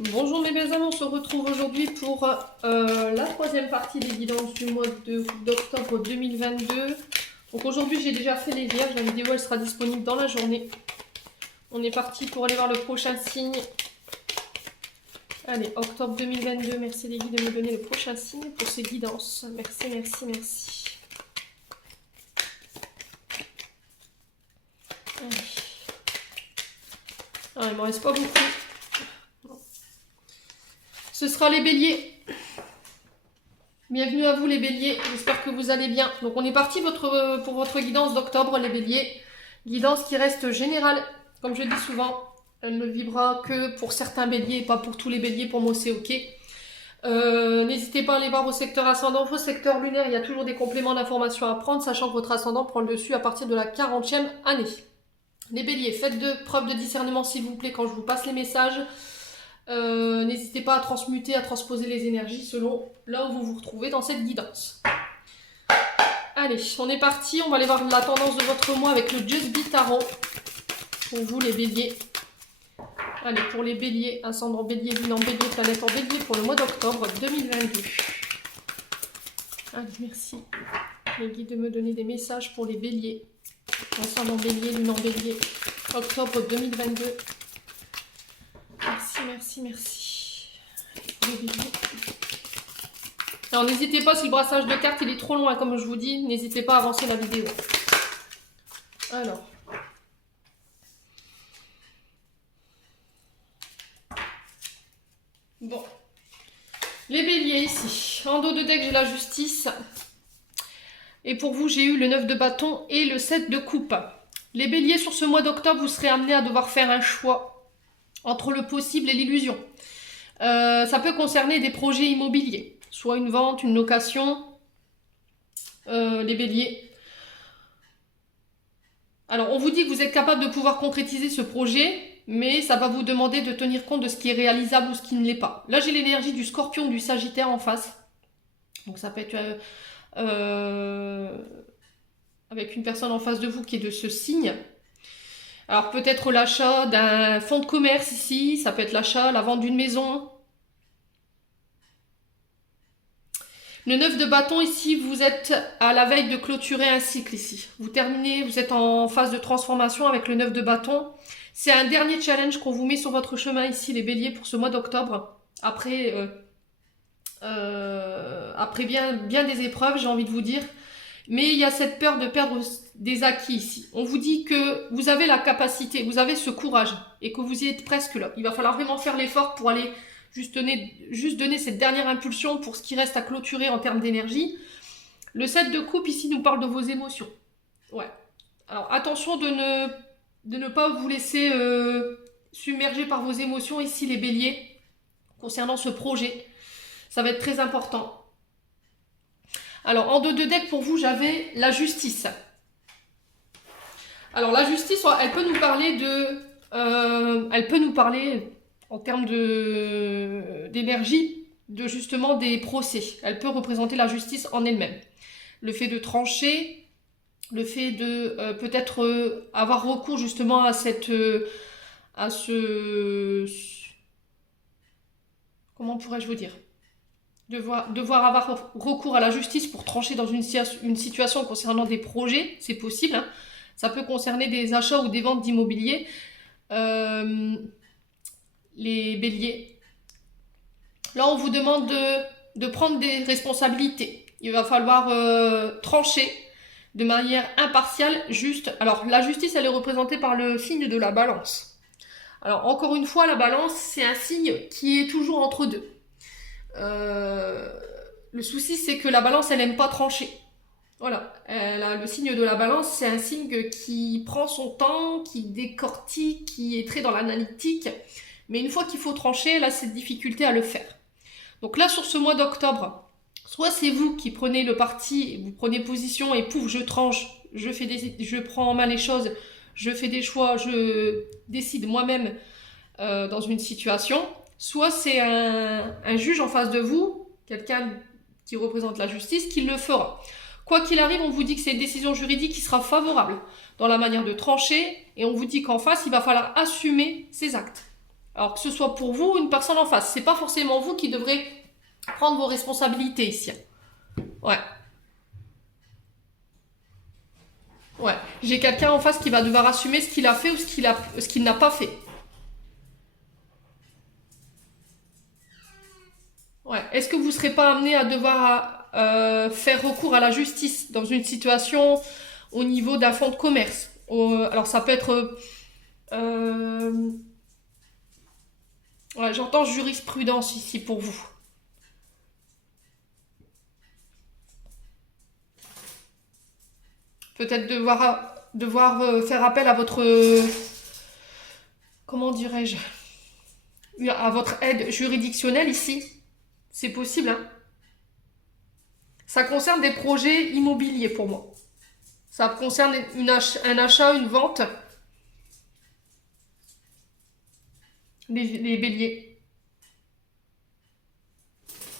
Bonjour mes belles âmes, on se retrouve aujourd'hui pour la troisième partie des guidances du mois d'octobre 2022. Donc aujourd'hui j'ai déjà fait les vierges, la vidéo elle sera disponible dans la journée. On est parti pour aller voir le prochain signe. Allez, octobre 2022, merci les guides de me donner le prochain signe pour ces guidances. Merci, merci, merci. Allez. Ah, il m'en reste pas beaucoup. Ce sera les béliers. Bienvenue à vous les béliers, j'espère que vous allez bien. Donc on est parti pour votre guidance d'octobre les béliers. Guidance qui reste générale, comme je dis souvent. Elle ne vibrera que pour certains béliers et pas pour tous les béliers, pour moi c'est ok. N'hésitez pas à aller voir vos secteurs ascendants, vos secteurs lunaires, il y a toujours des compléments d'informations à prendre, sachant que votre ascendant prend le dessus à partir de la 40e année. Les béliers, faites preuve de discernement s'il vous plaît quand je vous passe les messages. N'hésitez pas à transmuter, à transposer les énergies selon là où vous vous retrouvez dans cette guidance. Allez, on est parti, on va aller voir la tendance de votre mois avec le Just Be Tarot. Pour vous les béliers. Allez, pour les béliers, ascendant bélier, lune en bélier, planète en bélier pour le mois d'octobre 2022. Allez, merci les guides de me donner des messages pour les béliers. Ascendant bélier, lune en bélier, octobre 2022. Merci, merci, merci. Alors n'hésitez pas, si le brassage de cartes il est trop loin comme je vous dis, n'hésitez pas à avancer la vidéo. Alors. Bon. Les béliers ici. En dos de deck j'ai la justice. Et pour vous j'ai eu le 9 de bâton et le 7 de coupe. Les béliers sur ce mois d'octobre vous serez amenés à devoir faire un choix entre le possible et l'illusion. Ça peut concerner des projets immobiliers, soit une vente, une location, les béliers. Alors, on vous dit que vous êtes capable de pouvoir concrétiser ce projet, mais ça va vous demander de tenir compte de ce qui est réalisable ou ce qui ne l'est pas. Là, j'ai l'énergie du Scorpion, du Sagittaire en face. Donc, ça peut être avec une personne en face de vous qui est de ce signe. Alors peut-être l'achat d'un fonds de commerce ici, ça peut être l'achat, la vente d'une maison. Le 9 de bâton ici, vous êtes à la veille de clôturer un cycle ici. Vous terminez, vous êtes en phase de transformation avec le 9 de bâton. C'est un dernier challenge qu'on vous met sur votre chemin ici, les béliers, pour ce mois d'octobre. Après bien des épreuves, j'ai envie de vous dire. Mais il y a cette peur de perdre des acquis ici. On vous dit que vous avez la capacité, vous avez ce courage et que vous y êtes presque là. Il va falloir vraiment faire l'effort pour aller juste donner cette dernière impulsion pour ce qui reste à clôturer en termes d'énergie. Le 7 de coupe ici nous parle de vos émotions. Ouais. Alors attention de ne pas vous laisser submerger par vos émotions ici les béliers concernant ce projet. Ça va être très important. Alors, en dos de deck, pour vous, j'avais la justice. Alors, la justice, elle peut nous parler en termes d'énergie, de justement des procès. Elle peut représenter la justice en elle-même. Le fait de trancher, le fait de peut-être avoir recours justement à comment pourrais-je vous dire ? Devoir avoir recours à la justice pour trancher dans une situation concernant des projets, c'est possible. Hein. Ça peut concerner des achats ou des ventes d'immobilier. Les béliers. Là, on vous demande de prendre des responsabilités. Il va falloir trancher de manière impartiale, juste. Alors, la justice, elle est représentée par le signe de la balance. Alors, encore une fois, la balance, c'est un signe qui est toujours entre deux. Le souci c'est que la balance elle aime pas trancher. Voilà, le signe de la balance c'est un signe qui prend son temps, qui décortique, qui est très dans l'analytique, mais une fois qu'il faut trancher, elle a cette difficulté à le faire. Donc là sur ce mois d'octobre, soit c'est vous qui prenez le parti, vous prenez position et pouf je tranche, je prends en main les choses, je fais des choix, je décide moi-même dans une situation. Soit c'est un juge en face de vous, quelqu'un qui représente la justice, qui le fera. Quoi qu'il arrive, on vous dit que c'est une décision juridique qui sera favorable dans la manière de trancher, et on vous dit qu'en face, il va falloir assumer ses actes. Alors que ce soit pour vous ou une personne en face. C'est pas forcément vous qui devrez prendre vos responsabilités ici. Ouais. Ouais. J'ai quelqu'un en face qui va devoir assumer ce qu'il a fait ou ce qu'il n'a pas fait. Ouais. Est-ce que vous ne serez pas amené à devoir faire recours à la justice dans une situation au niveau d'un fonds de commerce? Alors ça peut être... ouais, j'entends jurisprudence ici pour vous. Peut-être devoir faire appel à votre... comment dirais-je? À votre aide juridictionnelle ici. C'est possible, hein? Ça concerne des projets immobiliers pour moi. Ça concerne un achat, une vente. Les béliers.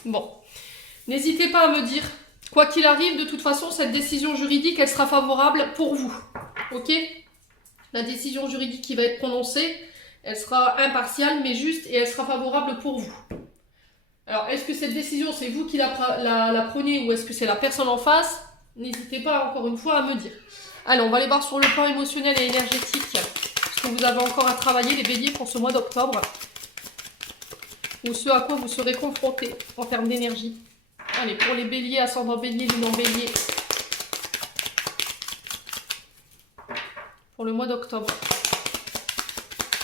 Bon. N'hésitez pas à me dire, quoi qu'il arrive, de toute façon, cette décision juridique, elle sera favorable pour vous. Ok? La décision juridique qui va être prononcée, elle sera impartiale, mais juste, et elle sera favorable pour vous. Alors, est-ce que cette décision, c'est vous qui la prenez ou est-ce que c'est la personne en face? N'hésitez pas, encore une fois, à me dire. Allez, on va aller voir sur le plan émotionnel et énergétique ce que vous avez encore à travailler, les béliers, pour ce mois d'octobre. Ou ce à quoi vous serez confrontés en termes d'énergie. Allez, pour les béliers, ascendant bélier, lune en bélier. Pour le mois d'octobre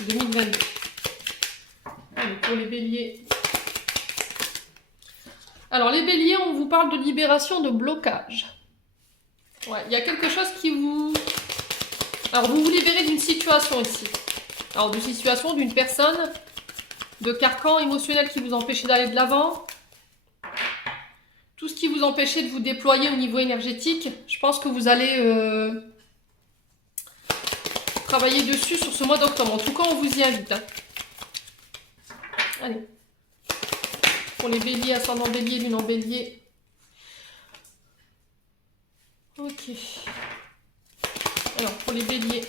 2022. Allez, pour les béliers. Alors, les béliers, on vous parle de libération de blocage. Ouais, il y a quelque chose qui vous... Alors, vous vous libérez d'une situation ici. Alors, d'une situation, d'une personne, de carcan émotionnel qui vous empêchait d'aller de l'avant. Tout ce qui vous empêchait de vous déployer au niveau énergétique, je pense que vous allez travailler dessus sur ce mois d'octobre. En tout cas, on vous y invite. Hein. Allez. Pour les béliers, ascendant bélier, lune en bélier. Ok. Alors, pour les béliers.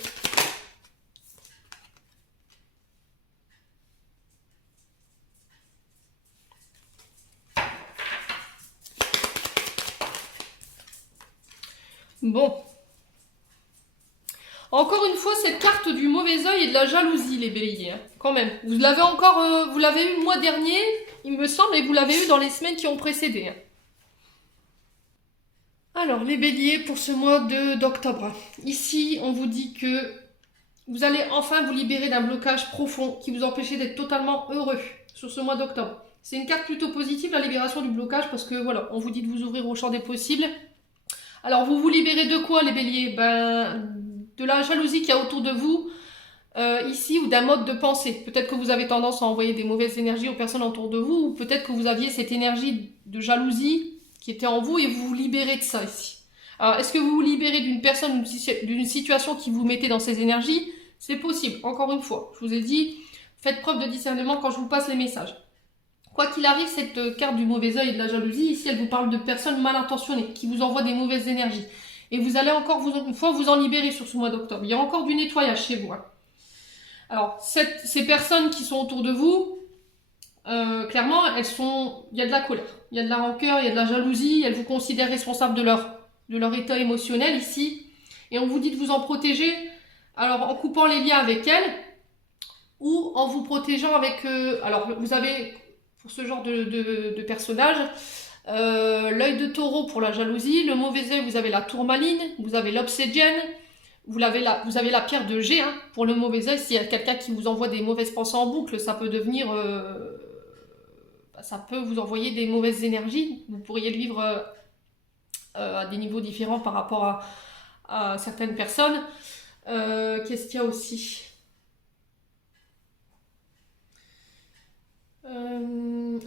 Bon. Encore une fois, cette carte du mauvais œil et de la jalousie, les béliers. Hein, quand même. Vous l'avez encore... vous l'avez eu le mois dernier, il me semble, et vous l'avez eu dans les semaines qui ont précédé. Hein. Alors, les béliers, pour ce mois d'octobre. Ici, on vous dit que vous allez enfin vous libérer d'un blocage profond qui vous empêchait d'être totalement heureux sur ce mois d'octobre. C'est une carte plutôt positive, la libération du blocage, parce que voilà, on vous dit de vous ouvrir au champ des possibles. Alors, vous vous libérez de quoi, les béliers? De la jalousie qu'il y a autour de vous, ici, ou d'un mode de pensée. Peut-être que vous avez tendance à envoyer des mauvaises énergies aux personnes autour de vous, ou peut-être que vous aviez cette énergie de jalousie qui était en vous et vous vous libérez de ça ici. Alors, est-ce que vous vous libérez d'une personne, d'une situation qui vous mettait dans ces énergies? C'est possible, encore une fois. Je vous ai dit, faites preuve de discernement quand je vous passe les messages. Quoi qu'il arrive, cette carte du mauvais œil et de la jalousie, ici, elle vous parle de personnes mal intentionnées, qui vous envoient des mauvaises énergies. Et vous allez encore, une fois, vous en libérer sur ce mois d'octobre. Il y a encore du nettoyage chez vous. Hein. Alors, ces personnes qui sont autour de vous, clairement, il y a de la colère, il y a de la rancœur, il y a de la jalousie, elles vous considèrent responsable de leur état émotionnel ici. Et on vous dit de vous en protéger, alors en coupant les liens avec elles, ou en vous protégeant avec... alors, vous avez, pour ce genre de personnage... l'œil de taureau pour la jalousie, le mauvais œil, vous avez la tourmaline, vous avez l'obsidienne, vous avez la pierre de jet hein, pour le mauvais œil. S'il y a quelqu'un qui vous envoie des mauvaises pensées en boucle, ça peut devenir... ça peut vous envoyer des mauvaises énergies. Vous pourriez le vivre à des niveaux différents par rapport à certaines personnes. Qu'est-ce qu'il y a aussi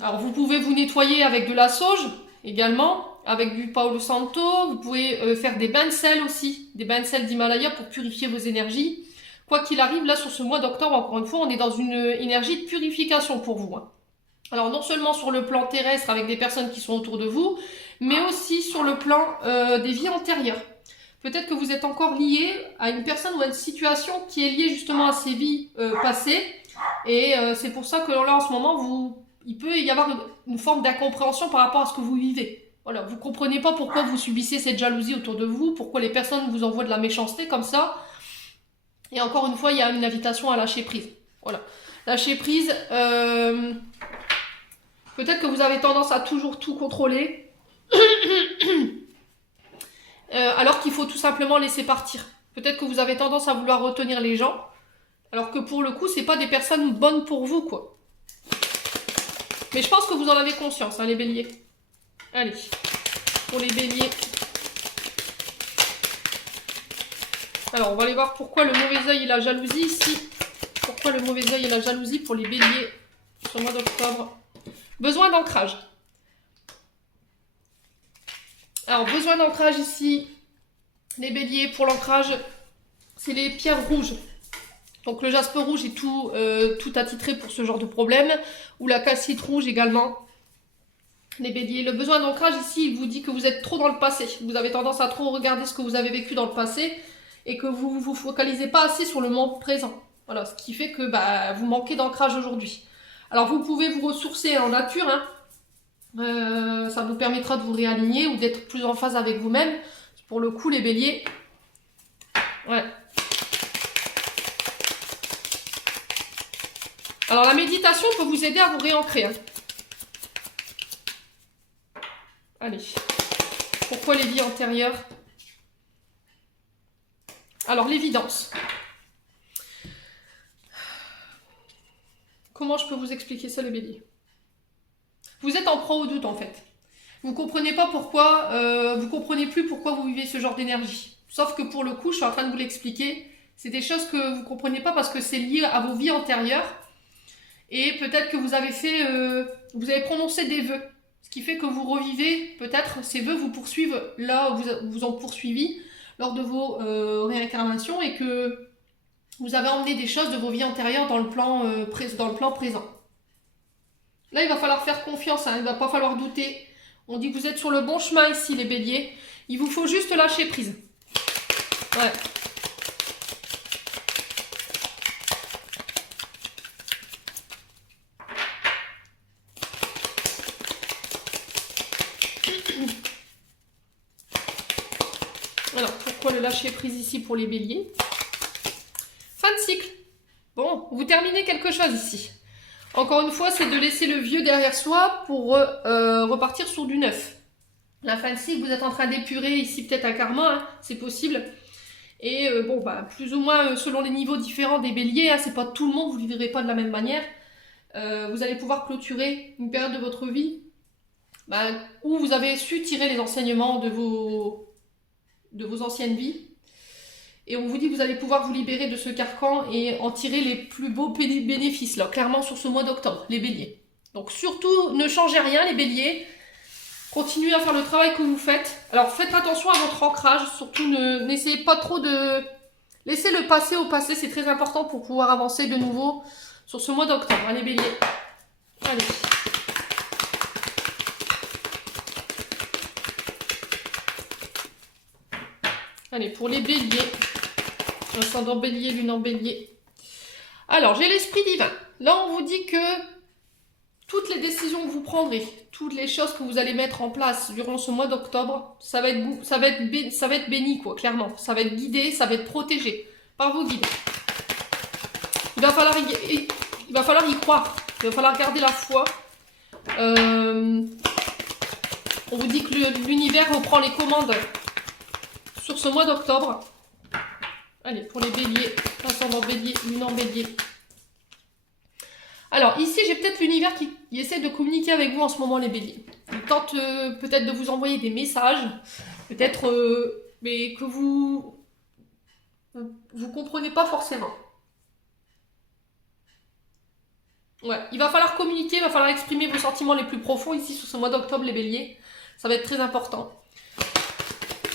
alors vous pouvez vous nettoyer avec de la sauge également, avec du Palo Santo, vous pouvez faire des bains de sel aussi, des bains de sel d'Himalaya pour purifier vos énergies. Quoi qu'il arrive, là sur ce mois d'octobre, encore une fois, on est dans une énergie de purification pour vous. Hein. Alors non seulement sur le plan terrestre avec des personnes qui sont autour de vous, mais aussi sur le plan des vies antérieures. Peut-être que vous êtes encore lié à une personne ou à une situation qui est liée justement à ces vies passées, Et c'est pour ça que là, en ce moment, il peut y avoir une forme d'incompréhension par rapport à ce que vous vivez. Voilà, vous comprenez pas pourquoi vous subissez cette jalousie autour de vous, pourquoi les personnes vous envoient de la méchanceté comme ça. Et encore une fois, il y a une invitation à lâcher prise. Voilà. Lâcher prise, peut-être que vous avez tendance à toujours tout contrôler, alors qu'il faut tout simplement laisser partir. Peut-être que vous avez tendance à vouloir retenir les gens, alors que pour le coup, c'est pas des personnes bonnes pour vous, quoi. Mais je pense que vous en avez conscience, hein, les béliers. Allez, pour les béliers. Alors, on va aller voir pourquoi le mauvais œil et la jalousie ici. Pourquoi le mauvais œil et la jalousie pour les béliers sur le mois d'octobre. Besoin d'ancrage. Alors, besoin d'ancrage ici. Les béliers, pour l'ancrage, c'est les pierres rouges. Donc, le jaspe rouge est tout attitré pour ce genre de problème. Ou la calcite rouge également. Les béliers, le besoin d'ancrage ici, il vous dit que vous êtes trop dans le passé. Vous avez tendance à trop regarder ce que vous avez vécu dans le passé. Et que vous ne vous focalisez pas assez sur le moment présent. Voilà, ce qui fait que vous manquez d'ancrage aujourd'hui. Alors, vous pouvez vous ressourcer en nature, hein. Ça vous permettra de vous réaligner ou d'être plus en phase avec vous-même. Pour le coup, les béliers, ouais. Alors, la méditation peut vous aider à vous réancrer, hein. Allez. Pourquoi les vies antérieures? Alors, l'évidence. Comment je peux vous expliquer ça, les béliers? Vous êtes en proie au doute, en fait. Vous comprenez pas pourquoi, vous comprenez plus pourquoi vous vivez ce genre d'énergie. Sauf que pour le coup, je suis en train de vous l'expliquer. C'est des choses que vous comprenez pas parce que c'est lié à vos vies antérieures. Et peut-être que vous avez fait, vous avez prononcé des vœux. Ce qui fait que vous revivez, peut-être, ces vœux vous poursuivent là où vous en poursuivi lors de vos réincarnations et que vous avez emmené des choses de vos vies antérieures dans le plan présent. Là, il va falloir faire confiance, hein, il ne va pas falloir douter. On dit que vous êtes sur le bon chemin ici, les béliers. Il vous faut juste lâcher prise. Ouais. Alors, pourquoi le lâcher prise ici pour les béliers? Fin de cycle. Bon, vous terminez quelque chose ici. Encore une fois, c'est de laisser le vieux derrière soi pour repartir sur du neuf. La fin de cycle, vous êtes en train d'épurer ici peut-être un karma, hein, c'est possible. Et plus ou moins selon les niveaux différents des béliers, hein, c'est pas tout le monde, vous ne vivrez pas de la même manière. Vous allez pouvoir clôturer une période de votre vie où vous avez su tirer les enseignements de vos anciennes vies. Et on vous dit que vous allez pouvoir vous libérer de ce carcan et en tirer les plus beaux bénéfices, là, clairement sur ce mois d'octobre, les béliers. Donc surtout, ne changez rien, les béliers. Continuez à faire le travail que vous faites. Alors faites attention à votre ancrage, surtout n'essayez pas trop de... Laissez le passé au passé, c'est très important pour pouvoir avancer de nouveau sur ce mois d'octobre, hein, les béliers. Allez. Allez, pour les béliers. Ascendant bélier, lune en bélier. Alors, j'ai l'esprit divin. Là, on vous dit que toutes les décisions que vous prendrez, toutes les choses que vous allez mettre en place durant ce mois d'octobre, ça va être béni, quoi, clairement. Ça va être guidé, ça va être protégé par vos guides. Il va falloir y croire. Il va falloir garder la foi. On vous dit que l'univers reprend les commandes sur ce mois d'octobre. Allez, pour les béliers, ascendant bélier, lune en bélier. Alors, ici, j'ai peut-être l'univers qui essaie de communiquer avec vous en ce moment, les béliers. Il tente peut-être de vous envoyer des messages, peut-être, mais que vous comprenez pas forcément. Ouais, il va falloir communiquer, il va falloir exprimer vos sentiments les plus profonds ici sur ce mois d'octobre, les béliers. Ça va être très important.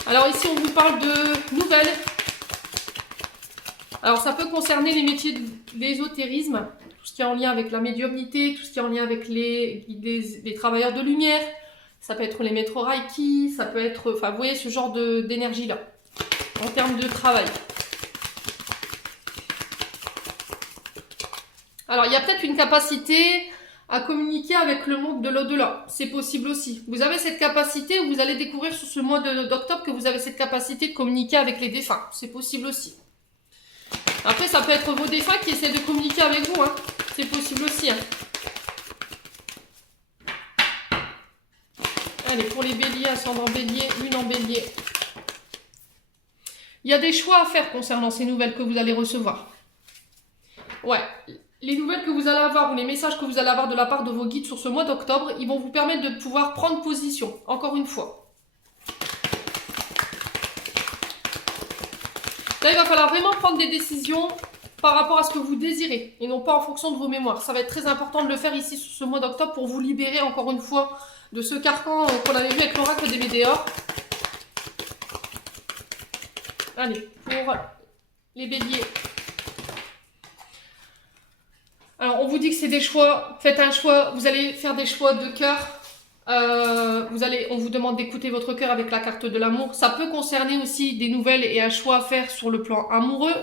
Alors ici, on vous parle de nouvelles. Alors, ça peut concerner les métiers de l'ésotérisme, tout ce qui est en lien avec la médiumnité, tout ce qui est en lien avec les travailleurs de lumière. Ça peut être les maîtres Reiki, ça peut être... Enfin, vous voyez ce genre d'énergie-là, en termes de travail. Alors, il y a peut-être une capacité à communiquer avec le monde de l'au-delà. C'est possible aussi. Vous avez cette capacité, vous allez découvrir sur ce mois d'octobre que vous avez cette capacité de communiquer avec les défunts. C'est possible aussi. Après, ça peut être vos défunts qui essaient de communiquer avec vous. Hein. C'est possible aussi. Hein. Allez, pour les béliers, ascendant bélier, lune en bélier. Il y a des choix à faire concernant ces nouvelles que vous allez recevoir. Ouais, les nouvelles que vous allez avoir ou les messages que vous allez avoir de la part de vos guides sur ce mois d'octobre, ils vont vous permettre de pouvoir prendre position, encore une fois. Là, il va falloir vraiment prendre des décisions par rapport à ce que vous désirez et non pas en fonction de vos mémoires. Ça va être très important de le faire ici sur ce mois d'octobre pour vous libérer encore une fois de ce carcan qu'on avait vu avec l'oracle des Médéors. Allez, pour les béliers. Alors, on vous dit que c'est des choix. Faites un choix. Vous allez faire des choix de cœur. On vous demande d'écouter votre cœur avec la carte de l'amour. Ça peut concerner aussi des nouvelles et un choix à faire sur le plan amoureux.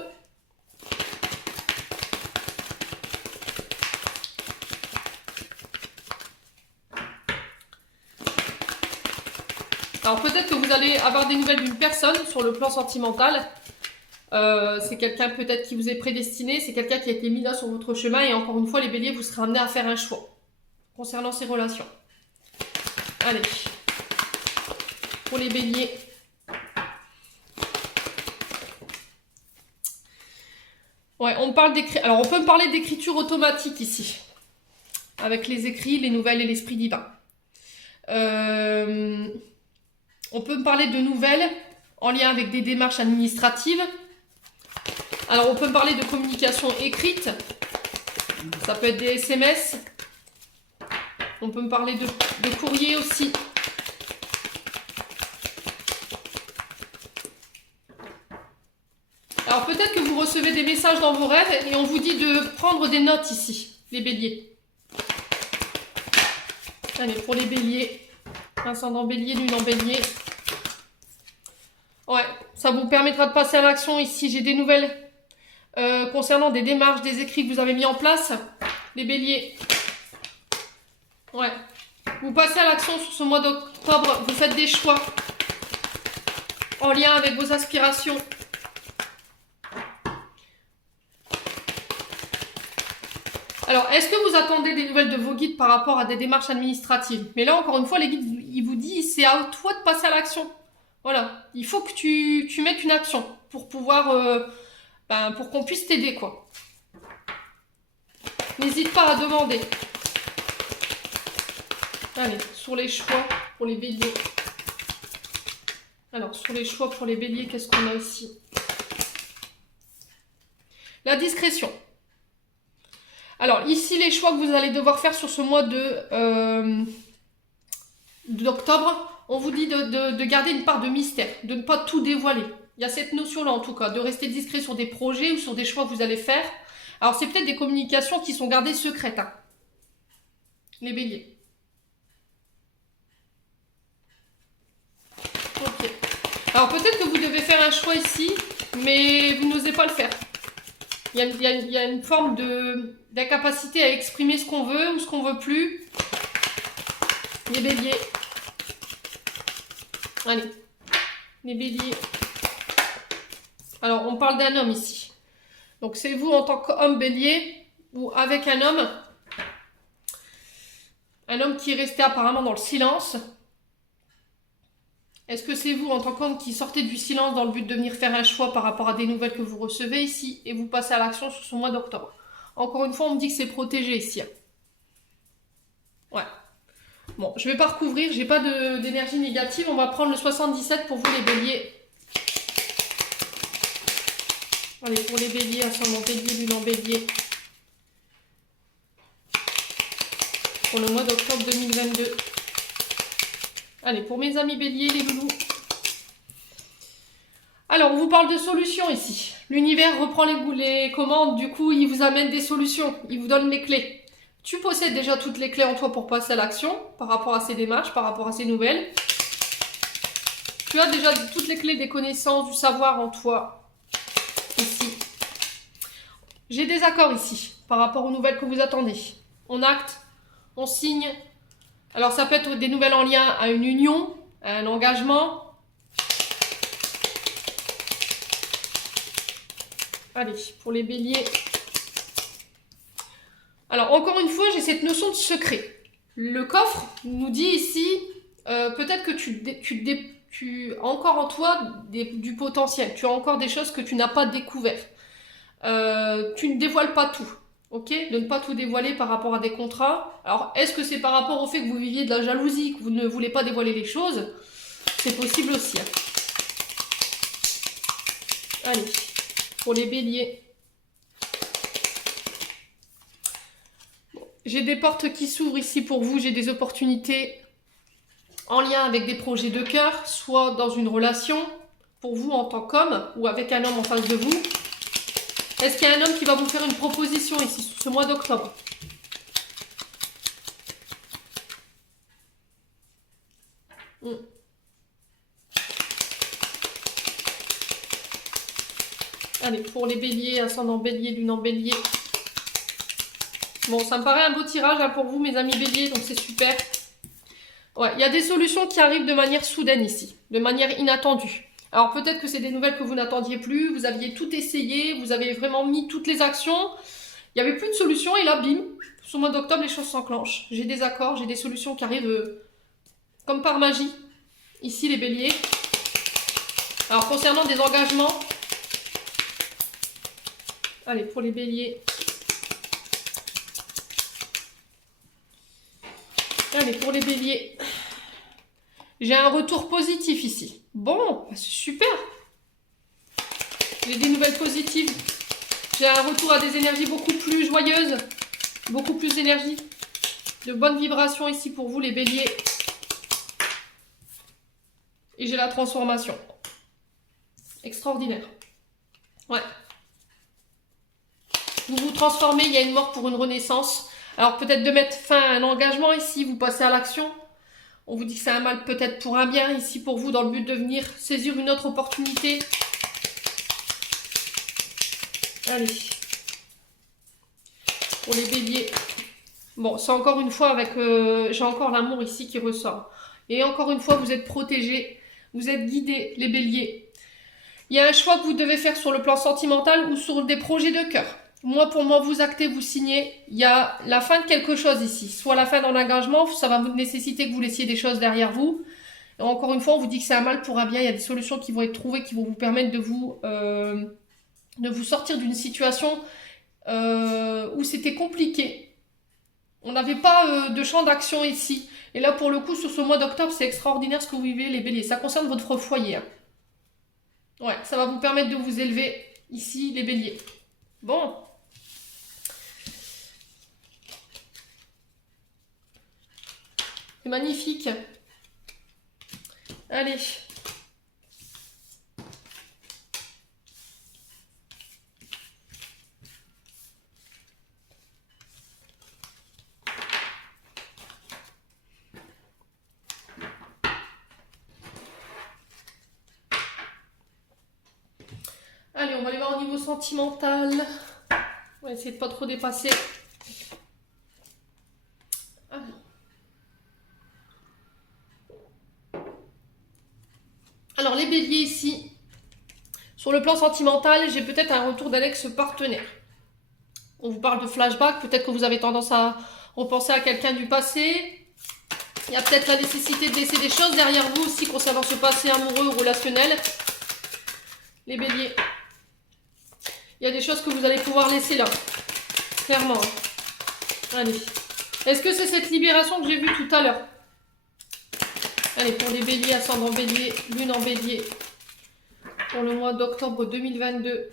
Alors peut-être que vous allez avoir des nouvelles d'une personne sur le plan sentimental. C'est quelqu'un peut-être qui vous est prédestiné, c'est quelqu'un qui a été mis là sur votre chemin et encore une fois les béliers vous serez amenés à faire un choix concernant ces relations. Allez, pour les béliers. Ouais, on parle d'écrit. Alors on peut me parler d'écriture automatique ici, avec les écrits, les nouvelles et l'esprit divin. On peut me parler de nouvelles en lien avec des démarches administratives. Alors, on peut me parler de communication écrite. Ça peut être des SMS. On peut me parler de courrier aussi. Alors, peut-être que vous recevez des messages dans vos rêves et on vous dit de prendre des notes ici, les béliers. Allez, pour les béliers. Ascendant bélier, lune en bélier. Ouais, ça vous permettra de passer à l'action ici. J'ai des nouvelles concernant des démarches, des écrits que vous avez mis en place. Les béliers. Ouais. Vous passez à l'action sur ce mois d'octobre. Vous faites des choix en lien avec vos aspirations. Alors, est-ce que vous attendez des nouvelles de vos guides par rapport à des démarches administratives? Mais là, encore une fois, les guides, ils vous disent, c'est à toi de passer à l'action. Voilà. Il faut que tu mettes une action pour pouvoir, pour qu'on puisse t'aider, quoi. N'hésite pas à demander. Allez, sur les choix pour les béliers. Alors, sur les choix pour les béliers, qu'est-ce qu'on a ici? La discrétion. Alors, ici, les choix que vous allez devoir faire sur ce mois d'octobre, on vous dit de garder une part de mystère, de ne pas tout dévoiler. Il y a cette notion-là, en tout cas, de rester discret sur des projets ou sur des choix que vous allez faire. Alors, c'est peut-être des communications qui sont gardées secrètes, hein, les béliers. Ok. Alors, peut-être que vous devez faire un choix ici, mais vous n'osez pas le faire. Il y a une forme d'incapacité à exprimer ce qu'on veut ou ce qu'on veut plus. Les béliers. Allez. Les béliers. Alors, on parle d'un homme ici. Donc, c'est vous en tant qu'homme bélier ou avec un homme. Un homme qui est resté apparemment dans le silence. Est-ce que c'est vous en tant qu'homme qui sortez du silence dans le but de venir faire un choix par rapport à des nouvelles que vous recevez ici et vous passez à l'action sur ce mois d'octobre? Encore une fois, on me dit que c'est protégé ici. Ouais. Bon, je ne vais pas recouvrir, j'ai pas d'énergie négative. On va prendre le 77 pour vous les béliers. Allez, pour les béliers, ascendant bélier, lune en bélier. Pour le mois d'octobre 2022. Allez, pour mes amis béliers, les loulous. Alors, on vous parle de solutions ici. L'univers reprend les commandes, du coup, il vous amène des solutions. Il vous donne les clés. Tu possèdes déjà toutes les clés en toi pour passer à l'action, par rapport à ces démarches, par rapport à ces nouvelles. Tu as déjà toutes les clés des connaissances, du savoir en toi, ici. J'ai des accords ici. par rapport aux nouvelles que vous attendez. On acte, on signe. Alors ça peut être des nouvelles en lien à une union, à un engagement. Allez, pour les béliers. Alors encore une fois, j'ai cette notion de secret. Le coffre nous dit ici, peut-être que tu as encore en toi du potentiel. Tu as encore des choses que tu n'as pas découvertes. Tu ne dévoiles pas tout. Ok, de ne pas tout dévoiler par rapport à des contrats. Alors, est-ce que c'est par rapport au fait que vous viviez de la jalousie, que vous ne voulez pas dévoiler les choses? C'est possible aussi. Hein. Allez, pour les béliers. Bon, j'ai des portes qui s'ouvrent ici pour vous, j'ai des opportunités en lien avec des projets de cœur, soit dans une relation, pour vous en tant qu'homme, ou avec un homme en face de vous. Est-ce qu'il y a un homme qui va vous faire une proposition ici, sur ce mois d'octobre? Allez, pour les béliers, ascendant bélier, lune en bélier. Bon, ça me paraît un beau tirage hein, pour vous, mes amis béliers, donc c'est super. Ouais, il y a des solutions qui arrivent de manière soudaine ici, de manière inattendue. Alors peut-être que c'est des nouvelles que vous n'attendiez plus, vous aviez tout essayé, vous avez vraiment mis toutes les actions, il n'y avait plus de solution et là, bim, sur le mois d'octobre, les choses s'enclenchent. J'ai des accords, j'ai des solutions qui arrivent comme par magie, ici les béliers. Alors concernant des engagements, allez, pour les béliers. Allez, pour les béliers. J'ai un retour positif ici. Bon, c'est super. J'ai des nouvelles positives. J'ai un retour à des énergies beaucoup plus joyeuses. Beaucoup plus d'énergie. De bonnes vibrations ici pour vous, les béliers. Et j'ai la transformation. Extraordinaire. Ouais. Vous vous transformez, il y a une mort pour une renaissance. Alors peut-être de mettre fin à un engagement ici, vous passez à l'action. On vous dit que c'est un mal peut-être pour un bien ici pour vous dans le but de venir saisir une autre opportunité. Allez. Pour les béliers. Bon, c'est encore une fois avec... j'ai encore l'amour ici qui ressort. Et encore une fois, vous êtes protégés. Vous êtes guidés, les béliers. Il y a un choix que vous devez faire sur le plan sentimental ou sur des projets de cœur. Moi, pour moi, vous actez, vous signez. Il y a la fin de quelque chose ici. Soit la fin d'un engagement, ça va vous nécessiter que vous laissiez des choses derrière vous. Et encore une fois, on vous dit que c'est un mal pour un bien. Il y a des solutions qui vont être trouvées, qui vont vous permettre de vous sortir d'une situation où c'était compliqué. On n'avait pas de champ d'action ici. Et là, pour le coup, sur ce mois d'octobre, c'est extraordinaire ce que vous vivez, les béliers. Ça concerne votre foyer. Hein. Ouais, ça va vous permettre de vous élever ici, les béliers. Bon. C'est magnifique. Allez. Allez, on va aller voir au niveau sentimental. On va essayer de pas trop dépasser. Alors, les béliers ici, sur le plan sentimental, j'ai peut-être un retour d'un ex-partenaire. On vous parle de flashback, peut-être que vous avez tendance à repenser à quelqu'un du passé. Il y a peut-être la nécessité de laisser des choses derrière vous aussi concernant ce passé amoureux ou relationnel. Les béliers. Il y a des choses que vous allez pouvoir laisser là. Clairement. Allez. Est-ce que c'est cette libération que j'ai vue tout à l'heure? Allez, pour les béliers, ascendant bélier, lune en bélier. Pour le mois d'octobre 2022.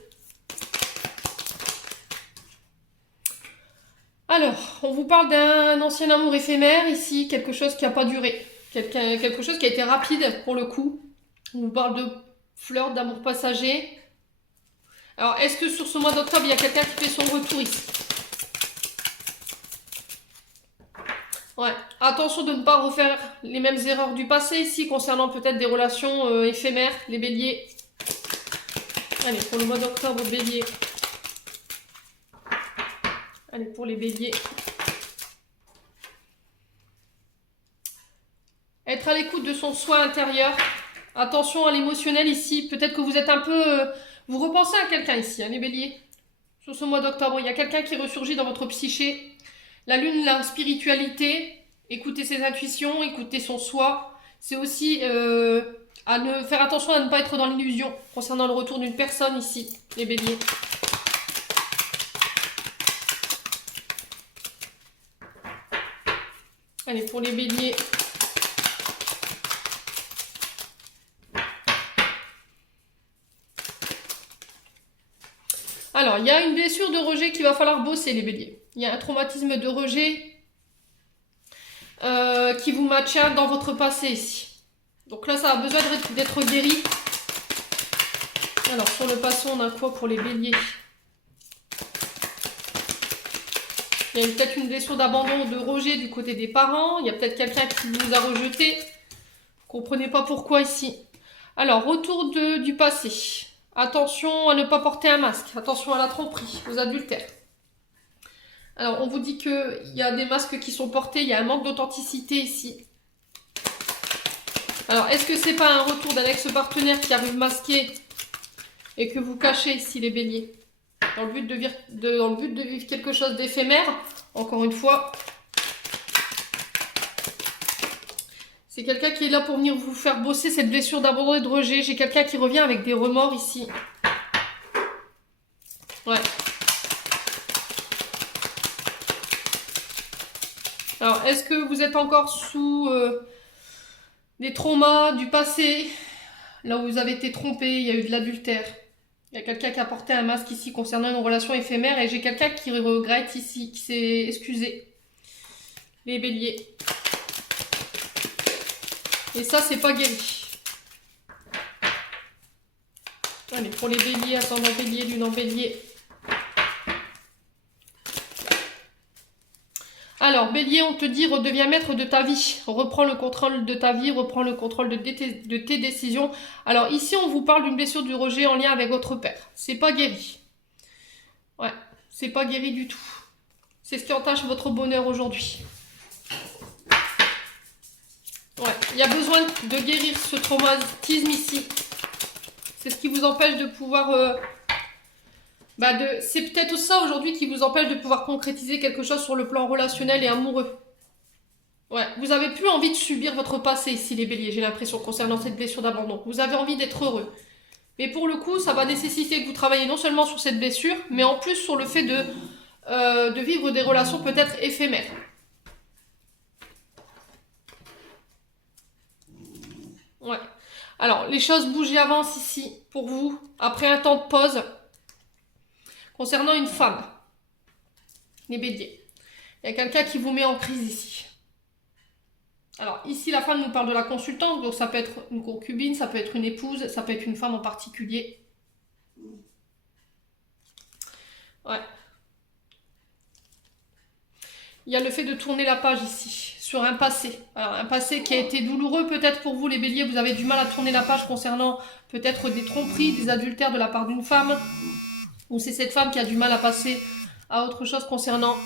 Alors, on vous parle d'un ancien amour éphémère ici. Quelque chose qui n'a pas duré. Quelque chose qui a été rapide pour le coup. On vous parle de fleurs, d'amour passager. Alors, est-ce que sur ce mois d'octobre, il y a quelqu'un qui fait son retour ici? Ouais, attention de ne pas refaire les mêmes erreurs du passé ici, concernant peut-être des relations éphémères, les béliers. Allez, pour le mois d'octobre, bélier. Allez, pour les béliers. Être à l'écoute de son soi intérieur. Attention à l'émotionnel ici. Peut-être que vous êtes un peu... vous repensez à quelqu'un ici, hein, les béliers. Sur ce mois d'octobre, il y a quelqu'un qui ressurgit dans votre psyché. La lune, la spiritualité. Écoutez ses intuitions, écoutez son soi. C'est aussi à ne faire attention à ne pas être dans l'illusion concernant le retour d'une personne ici, les béliers. Allez, pour les béliers. Alors, il y a une blessure de rejet qu'il va falloir bosser, les béliers. Il y a un traumatisme de rejet qui vous maintient dans votre passé ici. Donc là, ça a besoin d'être guéri. Alors, sur le passé, on a quoi pour les béliers? Il y a peut-être une blessure d'abandon ou de rejet du côté des parents. Il y a peut-être quelqu'un qui vous a rejeté. Vous ne comprenez pas pourquoi ici. Alors, retour du passé. Attention à ne pas porter un masque. Attention à la tromperie, aux adultères. Alors, on vous dit qu'il y a des masques qui sont portés. Il y a un manque d'authenticité ici. Alors, est-ce que c'est pas un retour d'un ex-partenaire qui arrive masqué et que vous cachez ici, les béliers, dans le but de vivre quelque chose d'éphémère? Encore une fois, c'est quelqu'un qui est là pour venir vous faire bosser cette blessure d'abandon et de rejet. J'ai quelqu'un qui revient avec des remords ici. Ouais. Alors, est-ce que vous êtes encore sous des traumas du passé, là où vous avez été trompé, il y a eu de l'adultère? Il y a quelqu'un qui a porté un masque ici concernant une relation éphémère et j'ai quelqu'un qui regrette ici, qui s'est excusé. Les béliers. Et ça, c'est pas guéri. Allez, pour les béliers, ascendant bélier, lune en bélier. Alors, bélier, on te dit, redeviens maître de ta vie. Reprends le contrôle de ta vie, reprends le contrôle de tes décisions. Alors, ici, on vous parle d'une blessure du rejet en lien avec votre père. C'est pas guéri. Ouais, c'est pas guéri du tout. C'est ce qui entache votre bonheur aujourd'hui. Ouais, il y a besoin de guérir ce traumatisme ici. C'est ce qui vous empêche de pouvoir... c'est peut-être ça aujourd'hui qui vous empêche de pouvoir concrétiser quelque chose sur le plan relationnel et amoureux. Ouais, vous avez plus envie de subir votre passé ici, les béliers, j'ai l'impression, concernant cette blessure d'abandon. Vous avez envie d'être heureux. Mais pour le coup, ça va nécessiter que vous travaillez non seulement sur cette blessure, mais en plus sur le fait de vivre des relations peut-être éphémères. Ouais. Alors, les choses bougent et avancent ici, pour vous, après un temps de pause. Concernant une femme, les béliers, il y a quelqu'un qui vous met en crise ici. Alors ici, la femme nous parle de la consultante, donc ça peut être une concubine, ça peut être une épouse, ça peut être une femme en particulier. Ouais. Il y a le fait de tourner la page ici, sur un passé. Alors un passé qui a été douloureux peut-être pour vous, les béliers, vous avez du mal à tourner la page concernant peut-être des tromperies, des adultères de la part d'une femme. Ou c'est cette femme qui a du mal à passer à autre chose concernant